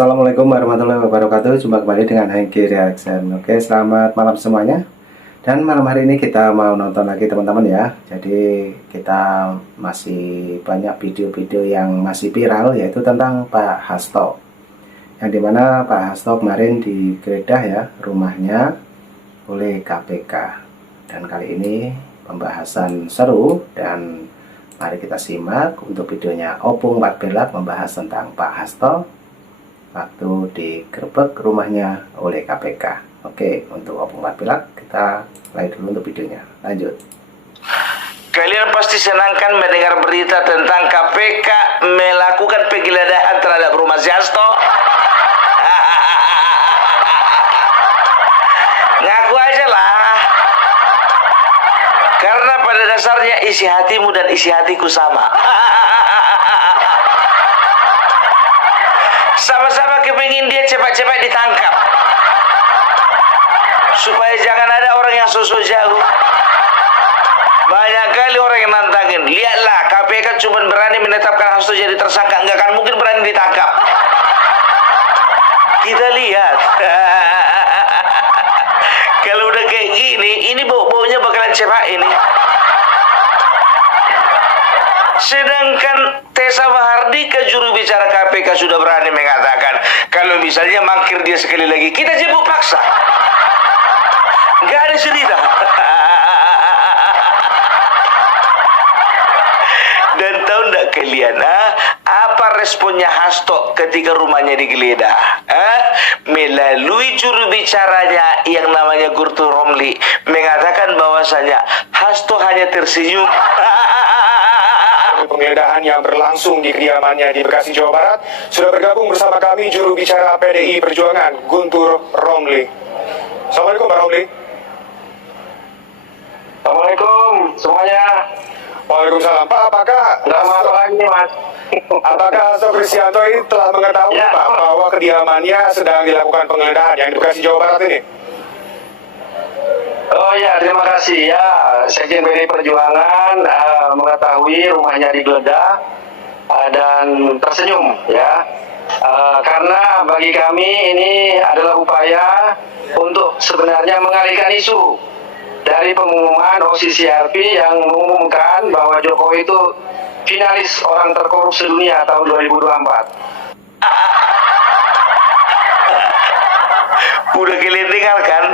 Assalamualaikum warahmatullahi wabarakatuh. Jumpa kembali dengan Hengki Reaction. Oke, selamat malam semuanya. Dan malam hari ini kita mau nonton lagi teman-teman ya. Jadi kita masih banyak video-video yang masih viral, yaitu tentang Pak Hasto, yang dimana Pak Hasto kemarin digeledah ya rumahnya oleh KPK. Dan kali ini pembahasan seru, dan mari kita simak untuk videonya. Opung Patbelak membahas tentang Pak Hasto waktu digerebek rumahnya oleh KPK. Oke, untuk Opung Patbelak kita play dulu untuk videonya. Lanjut. Kalian pasti senangkan mendengar berita tentang KPK melakukan penggeledahan terhadap rumah si Hasto. Ngaku aja lah. Karena pada dasarnya isi hatimu dan isi hatiku sama. Sama-sama kepingin dia cepat-cepat ditangkap, supaya jangan ada orang yang sosok jauh. Banyak kali orang yang nantangin, lihatlah KPK cuma berani menetapkan Hasto jadi tersangka, nggak akan mungkin berani ditangkap. Kita lihat. Kalau udah kayak gini, ini bau-baunya bakalan cepat ini. Sedangkan Tessa Mahardika, juru bicara KPK, sudah berani mengatakan kalau misalnya mangkir dia sekali lagi, kita jemput paksa. Gak ada cerita. Dan tahu nggak kalian, apa responnya Hasto ketika rumahnya digeledah? Melalui juru bicaranya yang namanya Guntur Romli mengatakan bahwasanya Hasto hanya tersenyum. Penggeledahan yang berlangsung di kediamannya di Bekasi, Jawa Barat. Sudah bergabung bersama kami juru bicara PDI Perjuangan, Guntur Romli. Assalamualaikum Pak Romli. Assalamualaikum semuanya. Waalaikumsalam. Pak, apakah lagi Mas? apakah Hasto Kristianto ini telah mengetahui Ya, Pak bahwa kediamannya sedang dilakukan penggeledahan yang di Bekasi, Jawa Barat ini? Oh ya, terima kasih ya. Sekjen PDI Perjuangan mengetahui rumahnya digeledah dan tersenyum ya. Karena bagi kami ini adalah upaya untuk sebenarnya mengalihkan isu dari pengumuman OCCRP yang mengumumkan bahwa Jokowi itu finalis orang terkorup sedunia tahun 2024. Udah kalian dengar kan?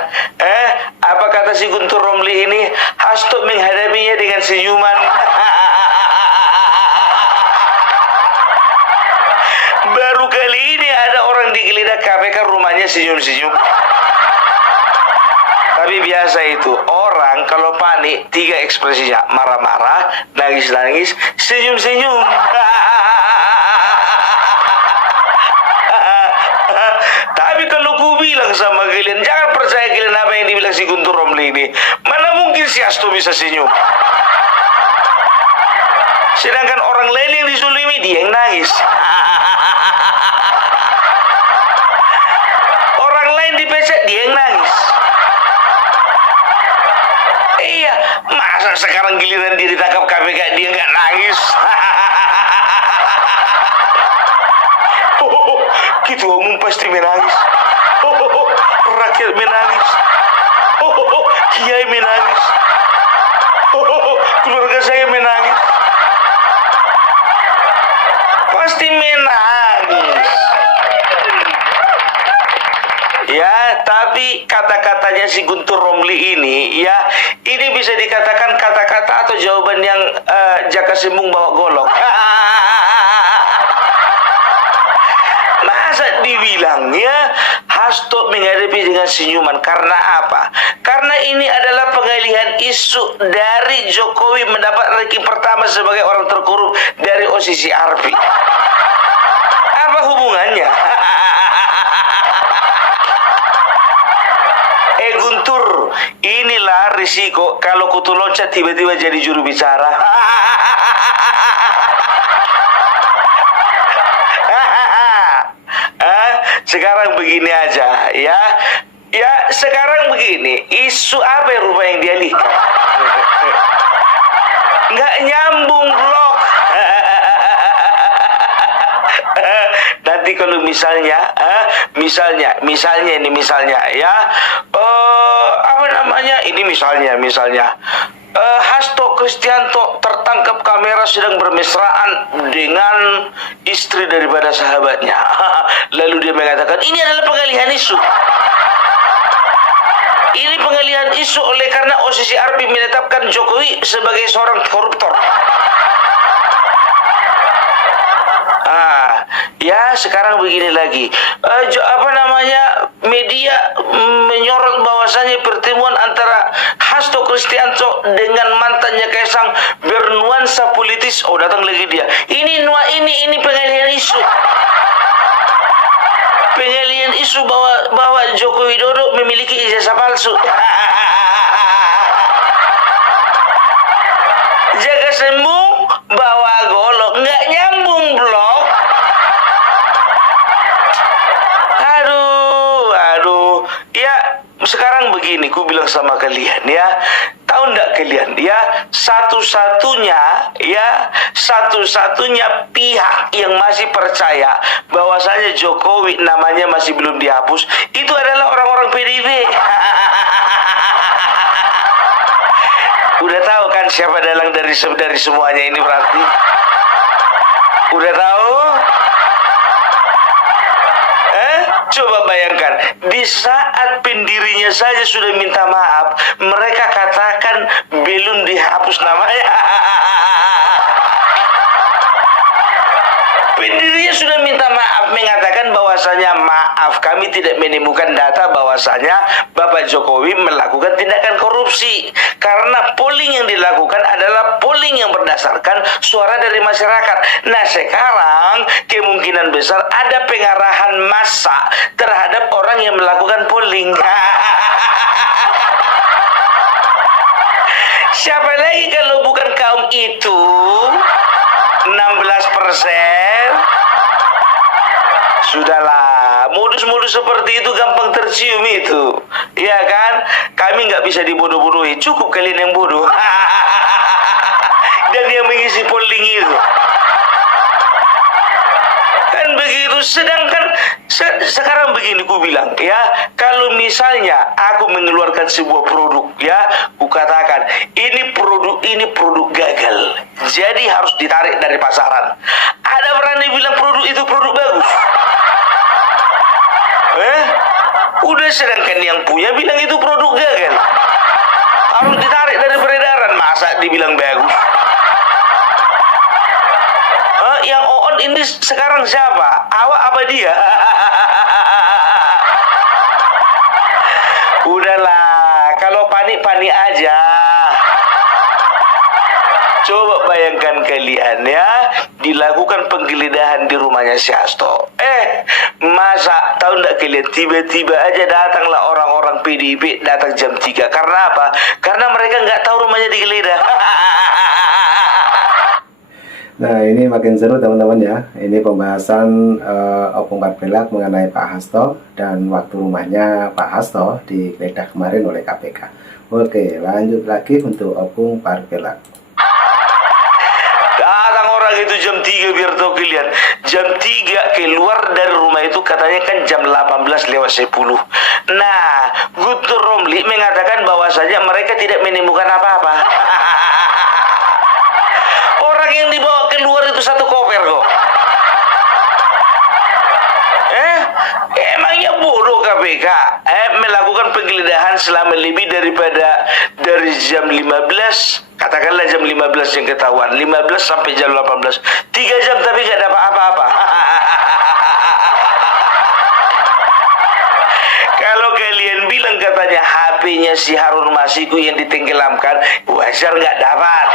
Apa kata si Guntur Romli ini? Hasto menghadapinya dengan senyuman. Baru kali ini ada orang digeledah KPK rumahnya senyum-senyum. Tapi biasa itu, orang kalau panik 3 ekspresinya: marah-marah, nangis-nangis, senyum-senyum. Tapi kalau ku bilang sama kalian, jangan percaya kalian apa yang dibilang si Guntur Romli ini. Mana mungkin si Hasto bisa senyum? Sedangkan orang lain yang dizulimi, dia yang nangis. Orang lain dipecat, dia yang nangis. Iya, masa sekarang giliran dia ditangkap KPK, dia nggak nangis? Ketua umum pasti menangis. Rakyat menangis. Kiai menangis. Keluarga saya menangis. Pasti menangis. Ya, tapi kata-katanya si Guntur Romli ini, ya, ini bisa dikatakan kata-kata atau jawaban yang Jaka Sembung bawa golok. Masa dibilangnya Hasto menghadapi dengan senyuman? Karena apa? Karena ini adalah pengalihan isu dari Jokowi mendapat ranking pertama sebagai orang terkorup dari OCCRP. Apa hubungannya? Guntur, inilah risiko kalau kutu loncat tiba-tiba jadi juru bicara. Sekarang begini aja ya. Ya, sekarang begini, isu apa rupa yang dia lihat? Nggak nyambung blok. nanti kalau misalnya ya, apa namanya, ini misalnya Hasto Kristianto tertangkap kamera sedang bermesraan dengan istri daripada sahabatnya. Lalu dia mengatakan ini adalah pengalihan isu. Ini pengalihan isu oleh karena OCCRP menetapkan Jokowi sebagai seorang koruptor. Ya sekarang begini lagi, media menyorot bahwasanya pertemuan antara Hasto Kristianto dengan mantannya Kaisang bernuansa politis. Oh, datang lagi dia. Ini pengalihan isu. Pengalihan isu bahwa Joko Widodo memiliki ijazah palsu. Jaga sembung, bawa golok, nggak nyambung blok. Ya, sekarang begini, ku bilang sama kalian ya, tahu nggak kalian ya, satu-satunya pihak yang masih percaya bahwasanya Jokowi namanya masih belum dihapus, itu adalah orang-orang PDIP. Udah tahu kan siapa dalang dari semuanya ini berarti? Udah tahu? Coba bayangkan, di saat pendirinya saja sudah minta maaf, mereka katakan belum dihapus namanya. Pendirinya sudah minta maaf, mengatakan bahwasanya maaf, kami tidak menemukan data bahwasanya Bapak Jokowi melakukan tindakan korupsi. Karena polling yang dilakukan adalah polling yang berdasarkan suara dari masyarakat. Nah sekarang kemungkinan besar ada pengarahan massa terhadap orang yang melakukan polling. Siapa lagi kalau bukan kaum itu? 16%. Sudahlah, modus-modus seperti itu gampang tercium itu. Iya kan? Kami nggak bisa dibodoh-bodohi, cukup kalian yang bodoh. Dan yang mengisi polling itu. Kan begitu, sedangkan sekarang begini ku bilang ya, kalau misalnya aku mengeluarkan sebuah produk ya, ku katakan ini produk gagal, jadi harus ditarik dari pasaran. Ada berani bilang produk itu produk bagus? Udah, sedangkan yang punya bilang itu produk gagal, harus ditarik dari peredaran. Masa dibilang bagus? Yang on ini sekarang siapa? Awak apa dia? Udahlah, kalau panik-panik aja. Coba bayangkan kalian ya, dilakukan penggeledahan di rumahnya si Hasto. Masa tahu nggak kalian, tiba-tiba aja datanglah orang-orang PDIP, datang jam 3. Karena apa? Karena mereka nggak tahu rumahnya digeledah. Nah ini makin seru teman-teman ya. Ini pembahasan Opung Parpelak mengenai Pak Hasto dan waktu rumahnya Pak Hasto digeledah kemarin oleh KPK. Oke, lanjut lagi untuk Opung Parpelak. Datang orang itu jam 3, biar tahu kalian. Jam 3 keluar dari rumah itu katanya kan jam 18:10. Nah, Guntur Romli mengatakan bahwasanya mereka tidak menemukan apa-apa. Orang yang dibawa keluar itu satu koper kok. Emangnya bodoh KPK melakukan penggeledahan selama lebih dari jam 15, katakanlah jam 15 yang ketahuan, 15 sampai jam 18, 3 jam tapi gak dapat apa-apa. Kalau kalian bilang katanya HP-nya si Harun Masiku yang ditenggelamkan, wajar gak dapat.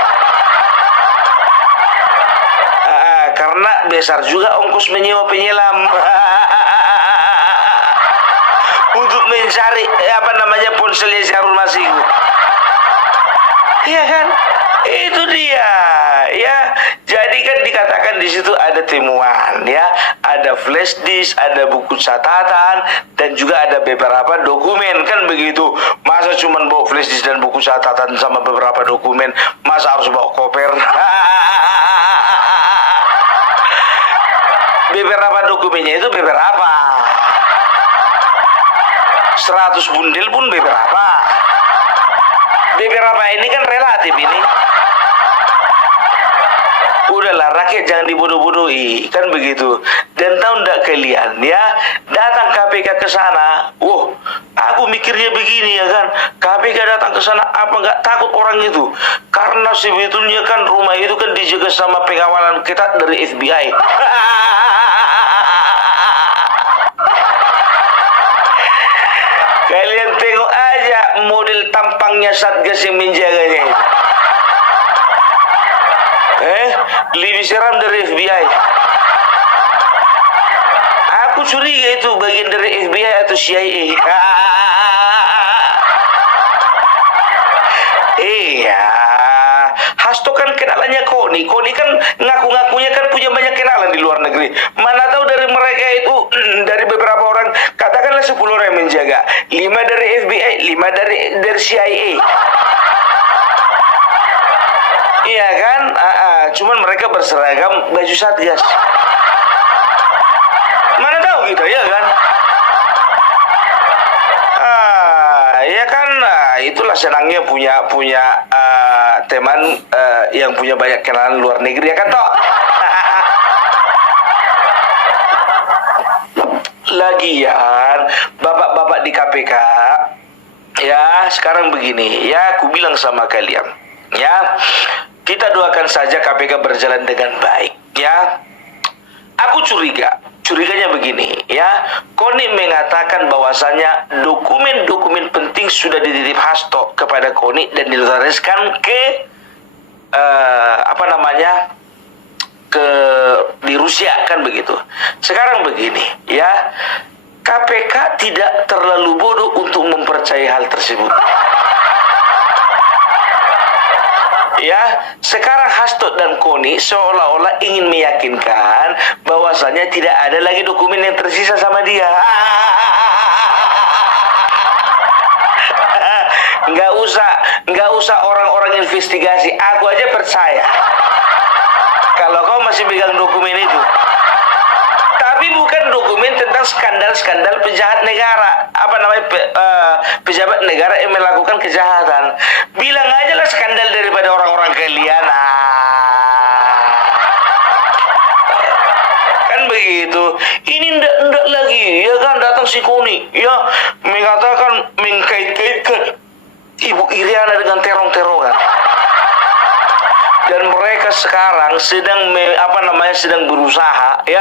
Karena besar juga ongkos menyewa penyelam untuk mencari ponselnya si Harun Masiku. Iya kan? Itu dia ya. Jadi kan dikatakan di situ ada temuan ya, ada flash disk, ada buku catatan, dan juga ada beberapa dokumen, kan begitu. Masa cuma bawa flash disk dan buku catatan sama beberapa dokumen, masa harus bawa koper? beberapa dokumennya itu beberapa. 100 bundel pun beberapa. Beberapa ini kan relatif ini. Udahlah, rakyat jangan dibodoh-bodohi, kan begitu. Dan tahu ndak kalian ya, datang KPK ke sana. Wah, aku mikirnya begini ya kan, KPK datang ke sana apa nggak takut orang itu? Karena sebetulnya kan rumah itu kan dijaga sama pengawalan ketat dari FBI. Kalian tengok aja model tampangnya Satgas yang menjaganya itu. Lebih seram dari FBI. Aku curiga itu bagian dari FBI atau CIA. Iya, Hasto kan kenalannya Koni. Koni kan ngaku-ngakunya kan punya banyak kenalan di luar negeri. Mana tahu dari mereka itu, dari beberapa orang, katakanlah 10 orang yang menjaga, 5 dari FBI, 5 dari CIA. Iya kan? Cuman mereka berseragam baju Satgas. Mana tahu kita ya kan? Ya kan, itulah senangnya punya teman yang punya banyak kenalan luar negeri ya kan toh. Lagian bapak-bapak di KPK ya sekarang begini ya, aku bilang sama kalian ya, kita doakan saja KPK berjalan dengan baik ya. Aku curiganya begini ya, Koni mengatakan bahwasanya dokumen-dokumen penting sudah dititip Hasto kepada Koni dan dilariskan ke di Rusia kan begitu. Sekarang begini ya, KPK tidak terlalu bodoh untuk mempercayai hal tersebut. Ya, sekarang Hasto dan Koni seolah-olah ingin meyakinkan bahwasanya tidak ada lagi dokumen yang tersisa sama dia. Nggak usah orang-orang investigasi. Aku aja percaya kalau kau masih pegang dokumen itu. Tapi bukan dokumen tentang skandal-skandal pejahat negara, pejabat negara yang melakukan kejahatan. Bilang aja lah skandal daripada orang-orang kalian. Kan begitu. Ini ndak lagi ya kan, datang si Koni ya mengatakan mengkait-kaitkan Ibu Iriana dengan terong-terongan. Dan mereka sekarang sedang sedang berusaha ya.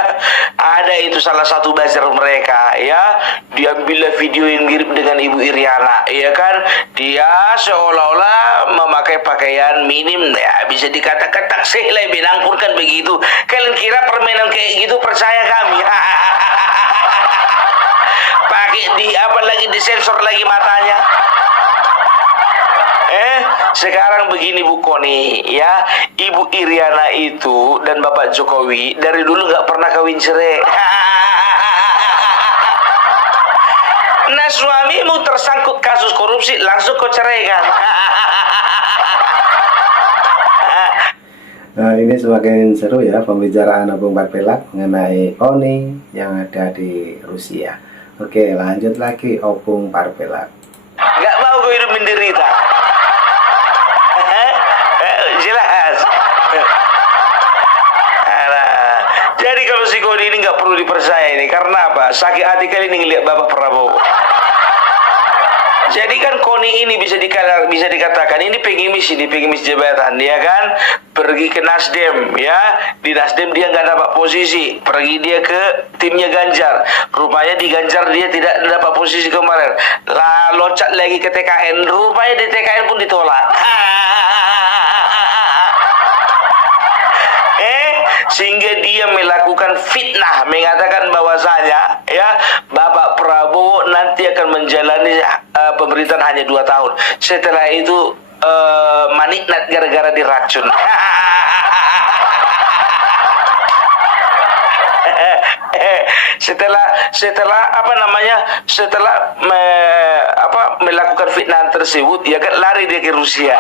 Ada itu salah satu buzzer mereka ya, diambil video yang mirip dengan Ibu Iriana ya kan. Dia seolah-olah memakai pakaian minim ya, bisa dikatakan taksih lah benang pun kan begitu. Kalian kira permainan kayak gitu percaya kami? Pakai disensor lagi matanya. Sekarang begini Bu Koni ya, Ibu Iriana itu dan Bapak Jokowi dari dulu nggak pernah kawin cerai. Nah, suamimu tersangkut kasus korupsi, langsung kau ceraikan. Nah, ini semakin seru ya pembicaraan Opung Parpelak mengenai Koni yang ada di Rusia. Oke, lanjut lagi Opung Parpelak. Nggak mau kau hidup menderita. Jelas. Jadi kalau si Koni ini nggak perlu dipercaya ini, karena apa? Sakit hati kali ini ngeliat Bapak Prabowo. Jadi kan Koni ini bisa dikatakan ini pengemis jabatan, ya kan? Pergi ke Nasdem, ya. Di Nasdem dia nggak dapat posisi, pergi dia ke timnya Ganjar. Rupanya di Ganjar dia tidak dapat posisi kemarin. Loncat lagi ke TKN, rupanya di TKN pun ditolak. Sehingga dia melakukan fitnah, mengatakan bahwasanya ya Bapak Prabowo nanti akan menjalani pemerintahan hanya 2 tahun. Setelah itu maniknat gara-gara diracun. setelah melakukan fitnah tersebut, ya kan lari dia ke Rusia.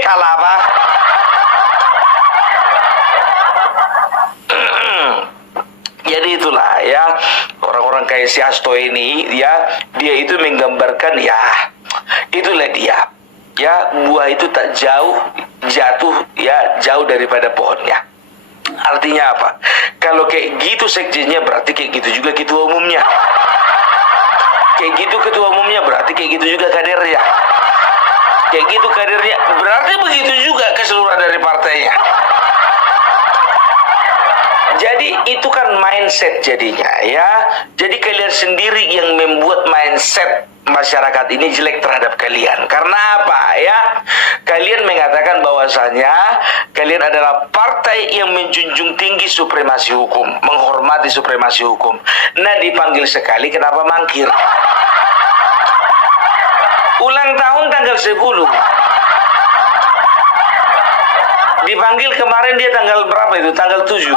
Kalah apa? ya, orang-orang kayak si Hasto ini ya, dia itu menggambarkan ya, itulah dia. Ya, buah itu tak jauh jatuh ya, jauh daripada pohonnya. Artinya apa? Kalau kayak gitu sekjennya, berarti kayak gitu juga ketua umumnya. Kayak gitu ketua umumnya, berarti kayak gitu juga kadernya. Kayak gitu kadernya, berarti begitu juga keseluruhan dari partainya. Jadi itu kan mindset jadinya ya. Jadi kalian sendiri yang membuat mindset masyarakat ini jelek terhadap kalian. Karena apa ya? Kalian mengatakan bahwasanya kalian adalah partai yang menjunjung tinggi supremasi hukum, menghormati supremasi hukum. Nah, dipanggil sekali kenapa mangkir? Ulang tahun tanggal 10. Dipanggil kemarin dia tanggal berapa itu? Tanggal 7.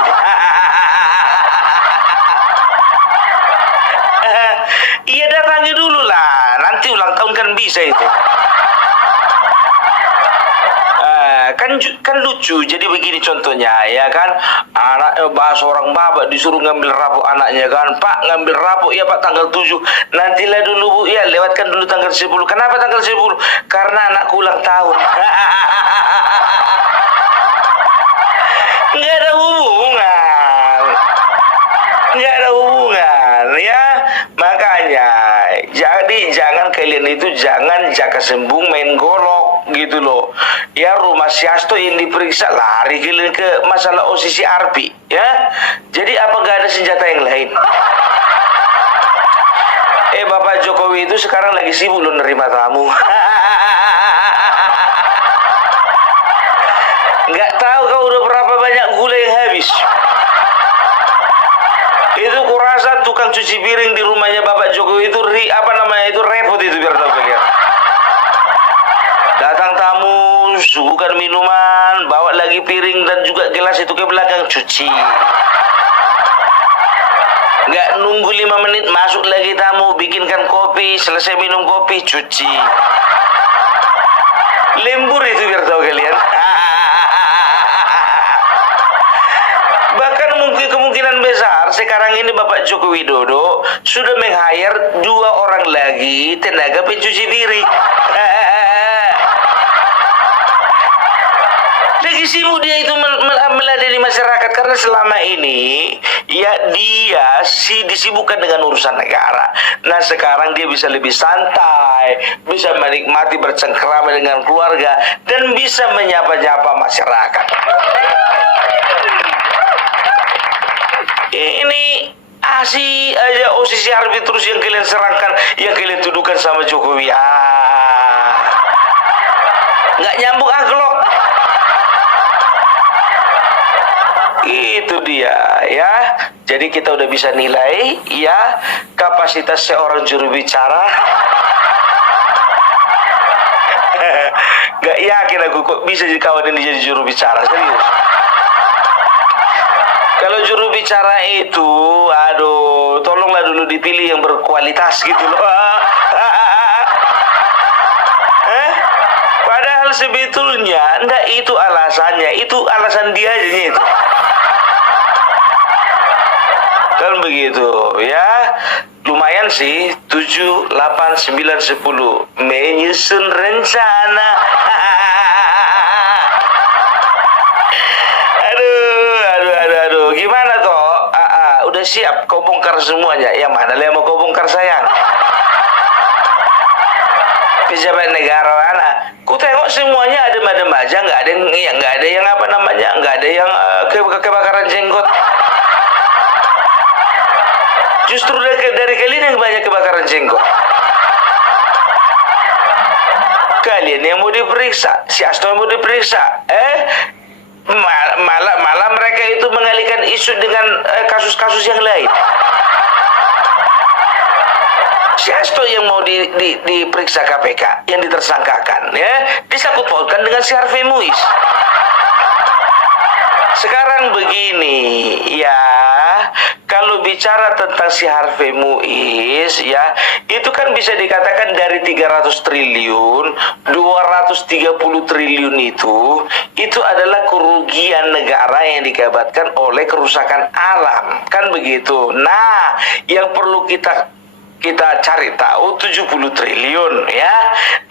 Iya, datangi dulu lah. Nanti ulang tahun kan bisa itu. Kan lucu. Jadi begini contohnya ya kan, anak bahas orang bapak disuruh ngambil rapot anaknya kan, Pak ngambil rapot ya Pak tanggal 7, nantilah dulu Bu ya, lewatkan dulu tanggal 10. Kenapa tanggal 10? Karena anakku ulang tahun. Nggak ada hubungan, nggak ada hubungan ya. Makanya jadi jangan kalian itu jangan jaka sembung main golok gitu loh ya. Rumah si Hasto yang diperiksa, lari kalian ke masalah OCC Arpi ya. Jadi apa gak ada senjata yang lain? Bapak Jokowi itu sekarang lagi sibuk loh nerima tamu. Nggak tahu kau udah berapa banyak gula yang habis. Itu kurasa tukang cuci piring di rumahnya Bapak Jokowi itu itu repot itu, biar tahu kalian. Datang tamu, suguhkan minuman, bawa lagi piring dan juga gelas itu ke belakang, cuci. Nggak nunggu 5 menit, masuk lagi tamu, bikinkan kopi, selesai minum kopi, cuci. Lembur itu, biar tahu kalian. Bahkan mungkin kemungkinan besar sekarang ini Bapak Joko Widodo sudah meng-hire 2 orang lagi tenaga pencuci piring. Lagi sibuk dia itu meladeni masyarakat, karena selama ini ya dia disibukkan dengan urusan negara. Nah, sekarang dia bisa lebih santai, bisa menikmati bercengkrama dengan keluarga, dan bisa menyapa-nyapa masyarakat. Ini asih aja OCC Arbi terus yang kalian serangkan, yang kalian tuduhkan sama Jokowi. Nggak nyambung aglok. Itu dia ya. Jadi kita udah bisa nilai ya kapasitas seorang juru bicara. Nggak yakin aku kok bisa kawan ini jadi juru bicara, serius. Kalau juru bicara itu, aduh, tolonglah dulu dipilih yang berkualitas gitu loh. Padahal sebetulnya enggak itu alasannya, itu alasan dia aja itu. Kan begitu ya. Lumayan sih, 7, 8, 9, 10 menyusun rencana. Gimana toh? Udah siap kau bongkar semuanya? Yang mana yang mau kau bongkar, sayang? Pejabat negara mana? Ku tengok semuanya adem-adem aja, nggak ada yang apa namanya, nggak ada yang kebakaran jenggot. Justru dari kalian yang banyak kebakaran jenggot. Kalian yang mau diperiksa, si Hasto yang mau diperiksa, malah mereka itu mengalihkan isu dengan kasus-kasus yang lain. Si Hasto yang mau diperiksa KPK, yang ditersangkakan ya, disangkut pautkan dengan si Harvey Muiz. Sekarang begini ya, kalau kalau bicara tentang si Harvey Muiz ya, itu kan bisa dikatakan dari 300 triliun, 230 triliun itu adalah kerugian negara yang dikabarkan oleh kerusakan alam, kan begitu. Nah, yang perlu kita cari tahu 70 triliun ya,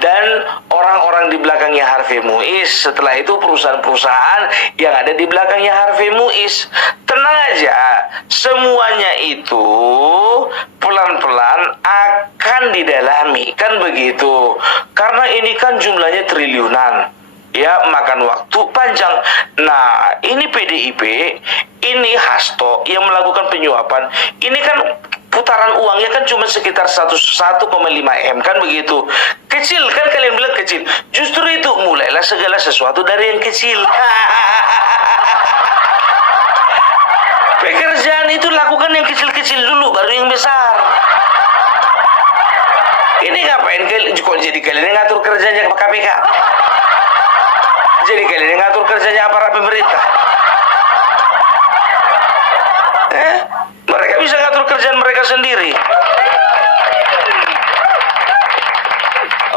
dan orang-orang di belakangnya Harvey Muiz, setelah itu perusahaan-perusahaan yang ada di belakangnya Harvey Muiz. Tenang aja, semuanya itu pelan-pelan akan didalami, kan begitu, karena ini kan jumlahnya triliunan ya, makan waktu panjang. Nah, ini PDIP, ini Hasto yang melakukan penyuapan, ini kan putaran uangnya kan cuma sekitar 1,5 M, kan begitu. Kecil kan, kalian bilang kecil. Justru itu mulailah segala sesuatu dari yang kecil. Pekerjaan itu lakukan yang kecil-kecil dulu, baru yang besar. Ini ngapain kok jadi kalian yang ngatur kerjanya KPK? Jadi kalian yang ngatur kerjanya aparat pemerintah? Mereka bisa ngatur kerjaan mereka sendiri.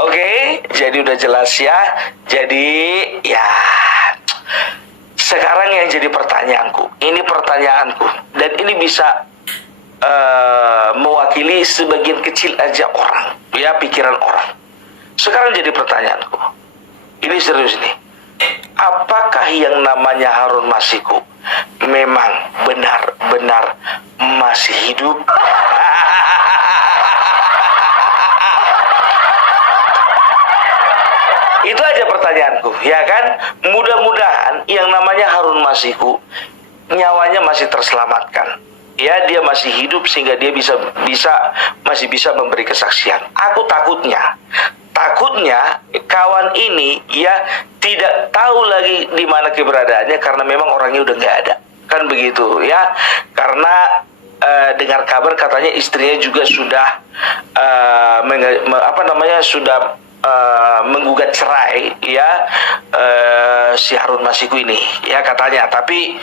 Oke, jadi udah jelas ya. Jadi ya, sekarang yang jadi pertanyaanku, ini pertanyaanku, dan ini bisa mewakili sebagian kecil aja orang, ya, pikiran orang. Sekarang jadi pertanyaanku, ini serius nih. Apakah yang namanya Harun Masiku memang benar-benar masih hidup? Itu aja pertanyaanku, ya kan? Mudah-mudahan yang namanya Harun Masiku nyawanya masih terselamatkan. Ya, dia masih hidup sehingga dia masih bisa memberi kesaksian. Aku takutnya kawan ini ya tidak tahu lagi di mana keberadaannya karena memang orangnya udah nggak ada, kan begitu ya. Karena dengar kabar katanya istrinya juga sudah menggugat cerai ya, si Harun Masiku ini ya katanya. Tapi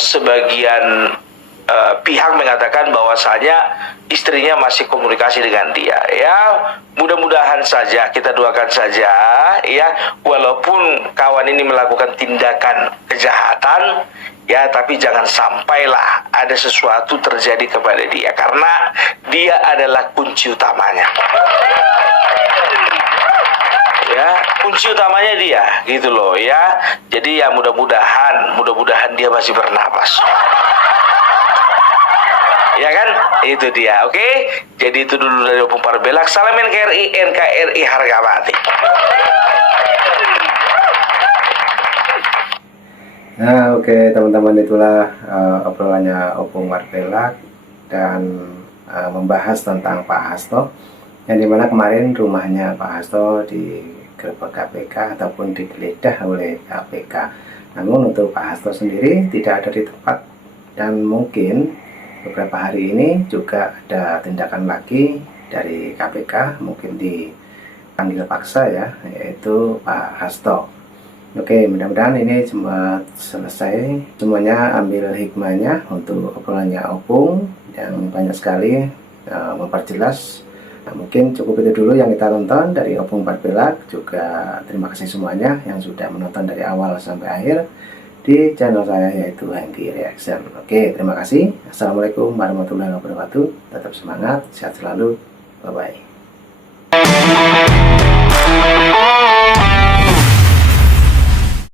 sebagian pihak mengatakan bahwasanya istrinya masih komunikasi dengan dia ya. Mudah-mudahan saja, kita doakan saja ya, walaupun kawan ini melakukan tindakan kejahatan ya, tapi jangan sampailah ada sesuatu terjadi kepada dia, karena dia adalah kunci utamanya ya, kunci utamanya dia gitu loh ya. Jadi ya mudah-mudahan dia masih bernapas. Ya kan, itu dia. Oke, jadi itu dulu dari Opung Parbelak. Salam NKRI harga mati. Nah, oke teman-teman, itulah obrolannya Opung Parbelak dan membahas tentang Pak Hasto, yang dimana kemarin rumahnya Pak Hasto digerebek KPK ataupun digeledah oleh KPK. Namun untuk Pak Hasto sendiri tidak ada di tempat, dan mungkin beberapa hari ini juga ada tindakan lagi dari KPK, mungkin dipanggil paksa ya, yaitu Pak Hasto. Oke, mudah-mudahan ini cuma selesai. Semuanya ambil hikmahnya untuk obrolannya Opung yang banyak sekali memperjelas. Nah, mungkin cukup itu dulu yang kita tonton dari Opung Parbelak. Juga terima kasih semuanya yang sudah menonton dari awal sampai akhir di channel saya, yaitu Hengki Reaction. Oke, terima kasih. Assalamualaikum warahmatullahi wabarakatuh. Tetap semangat, sehat selalu. Bye-bye.